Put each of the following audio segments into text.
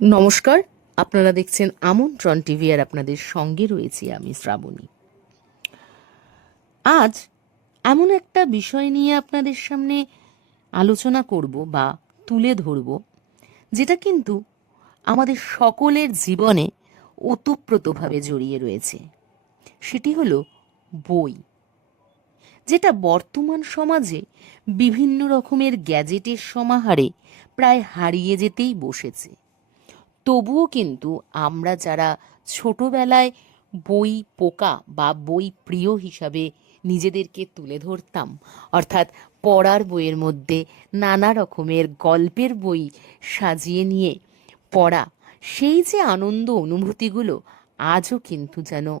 নমস্কার, আপনারা দেখছেন আমন্ত্রণ টিভি আর আপনাদের সঙ্গে রয়েছি আমি শ্রাবণী। আজ এমন একটা বিষয় নিয়ে আপনাদের সামনে আলোচনা করব বা তুলে ধরব, যেটা কিন্তু আমাদের সকলের জীবনে ওতপ্রোতভাবে জড়িয়ে রয়েছে। সেটি হলো বই, যেটা বর্তমান সমাজে বিভিন্ন রকমের গ্যাজেটের সমাহারে প্রায় হারিয়ে যেতেই বসেছে। তবুও কিন্তু আমরা যারা ছোটবেলায় বই পোকা বা বই প্রিয় হিসাবে নিজেদেরকে তুলে ধরতাম, অর্থাৎ পড়ার বইয়ের মধ্যে নানা রকমের গল্পের বই সাজিয়ে নিয়ে পড়া, সেই যে আনন্দ অনুভূতিগুলো আজও কিন্তু যেন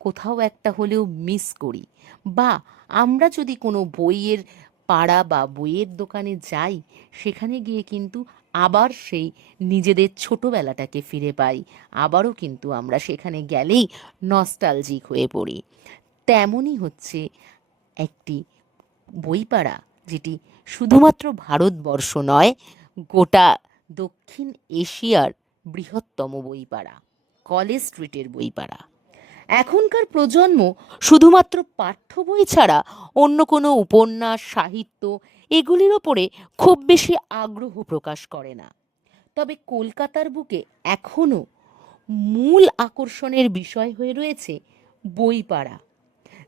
কোথাও একটা হলেও মিস করি। বা আমরা যদি কোনো বইয়ের পাড়া বা বইয়ের দোকানে যাই, সেখানে গিয়ে কিন্তু আবার সেই নিজেদের ছোটোবেলাটাকে ফিরে পাই। আবারও কিন্তু আমরা সেখানে গেলেই নস্টালজিক হয়ে পড়ি। তেমনই হচ্ছে একটি বইপাড়া, যেটি শুধুমাত্র ভারতবর্ষ নয়, গোটা দক্ষিণ এশিয়ার বৃহত্তম বইপাড়া, কলেজ স্ট্রিটের বইপাড়া। এখনকার প্রজন্ম শুধুমাত্র পাঠ্য বই ছাড়া অন্য কোনো উপন্যাস, সাহিত্য এগুলির ওপরে খুব বেশি আগ্রহ প্রকাশ করে না। তবে কলকাতার বুকে এখনও মূল আকর্ষণের বিষয় হয়ে রয়েছে বইপাড়া,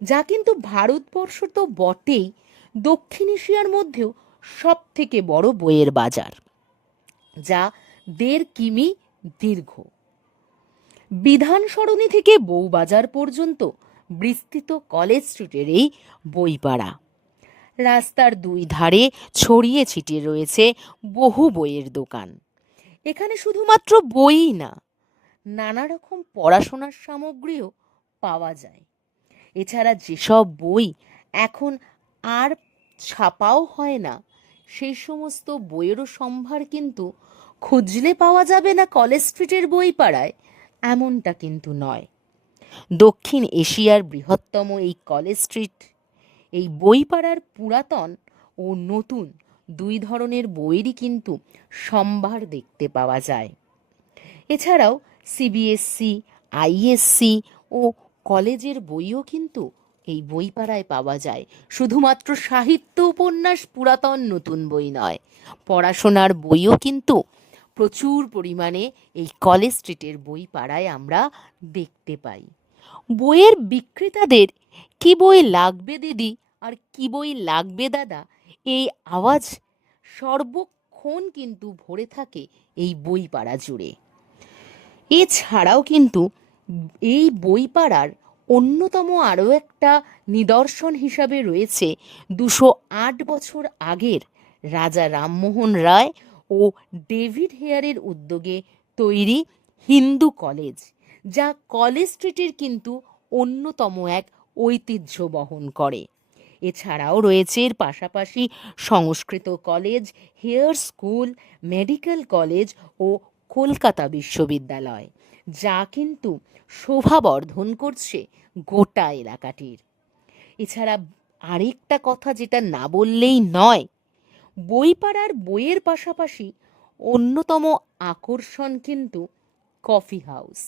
যা কিন্তু ভারতবর্ষ তো বটেই, দক্ষিণ এশিয়ার মধ্যেও সব থেকে বড় বইয়ের বাজার, যা দেড় কিমি দীর্ঘ। বিধান সরণি থেকে বউবাজার পর্যন্ত বিস্তৃত কলেজ স্ট্রিটের এই বইপাড়া। রাস্তার দুই ধারে ছড়িয়ে ছিটিয়ে রয়েছে বহু বইয়ের দোকান। এখানে শুধুমাত্র বইই না নানা রকম পড়াশোনার সামগ্রীও পাওয়া যায়। এছাড়া যেসব বই এখন আর ছাপাও হয় না, সেই সমস্ত বইয়েরও সম্ভার কিন্তু খুঁজলে পাওয়া যাবে না কলেজ স্ট্রিটের বই পাড়ায়, এমনটা কিন্তু নয়। দক্ষিণ এশিয়ার বৃহত্তম এই কলেজ স্ট্রিট এই বই বইপাড়ার পুরাতন ও নতুন দুই ধরনের বইয়েরই কিন্তু সম্ভার দেখতে পাওয়া যায়। এছাড়াও সিবিএসসি আইএসসি ও কলেজের বইও কিন্তু এই বইপাড়ায় পাওয়া যায়। শুধুমাত্র সাহিত্য উপন্যাস পুরাতন নতুন বই নয়, পড়াশোনার বইও কিন্তু প্রচুর পরিমাণে এই কলেজ স্ট্রিটের বই পাড়ায় আমরা দেখতে পাই। বইয়ের বিক্রেতাদের কি বই লাগবে দিদি? আর কি বই লাগবে দাদা? এই আওয়াজ সর্বক্ষণ কিন্তু ভরে থাকে এই বই পাড়া জুড়ে। এছাড়াও কিন্তু এই বই পাড়ার অন্যতম আরও একটা নিদর্শন হিসাবে রয়েছে দুশো আট বছর আগের রাজা রামমোহন রায় ও ডেভিড হেয়ারের উদ্যোগে তৈরি হিন্দু কলেজ, যা কলেজ স্ট্রিটের কিন্তু অন্যতম এক ঐতিহ্য বহন করে। এছাড়াও রয়েছে এর পাশাপাশি Sanskrit college, Hare school, medical college ও কলকাতা বিশ্ববিদ্যালয়, যা কিন্তু শোভাবর্ধন করছে গোটা এলাকাটির। এছাড়া আরেকটা কথা যেটা না বললেই নয়, বইপাড়ার বইয়ের পাশাপাশি অন্যতম আকর্ষণ কিন্তু কফি হাউস।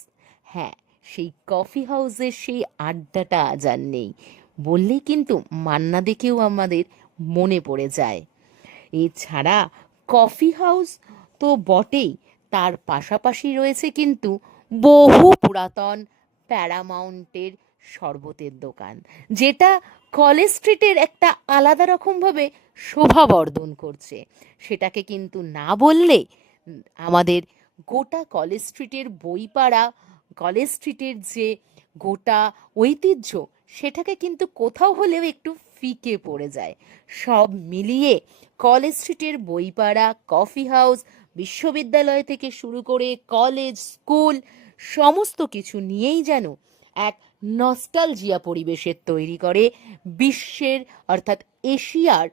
হ্যাঁ সেই কফি হাউসের সেই আড্ডাটা আজ আর নেই। বললেই কিন্তু মান্না দেখেও আমাদের মনে পড়ে যায়। এছাড়া কফি হাউস তো বটেই, তার পাশাপাশি রয়েছে কিন্তু বহু পুরাতন প্যারামাউন্টের শরবতের দোকান, যেটা কলেজ স্ট্রিটের একটা আলাদা রকমভাবে শোভাবর্ধন করছে। সেটাকে কিন্তু না বললে আমাদের গোটা কলেজ স্ট্রিটের বইপাড়া কলেজ স্ট্রিটের যে গোটা ঐতিহ্য, সেটাকে কিন্তু কোথাও হলেও একটু ফিকে পড়ে যায়। সব মিলিয়ে কলেজ স্ট্রিটের বইপাড়া, কফি হাউস, বিশ্ববিদ্যালয় থেকে শুরু করে কলেজ, স্কুল, সমস্ত কিছু নিয়েই যেন এক নস্টালজিয়া পরিবেশের তৈরি করে বিশ্বের, অর্থাৎ এশিয়ার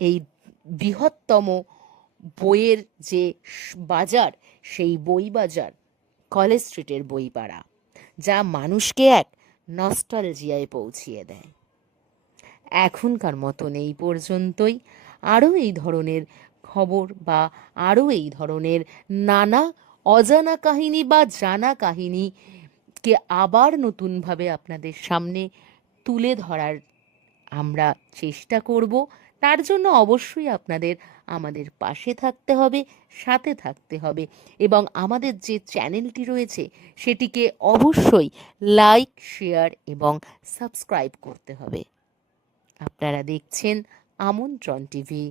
এই বৃহত্তম বইয়ের যে বাজার, সেই বই বাজার। কলেজ স্ট্রিটের বইপাড়া যা মানুষকে এক নস্টালজিয়ায় পৌঁছিয়ে দেয়। এখনকার মতন এই পর্যন্তই। আরও এই ধরনের খবর বা আরও এই ধরনের নানা অজানা কাহিনী বা জানা কাহিনীকে আবার নতুনভাবে আপনাদের সামনে তুলে ধরার আমরা চেষ্টা করব। তার জন্য অবশ্যই আপনাদের আমাদের পাশে থাকতে হবে, সাথে থাকতে হবে এবং আমাদের যে চ্যানেলটি রয়েছে সেটিকে অবশ্যই লাইক, শেয়ার এবং সাবস্ক্রাইব করতে হবে। আপনারা দেখছেন আমন্ত্রণ টিভি।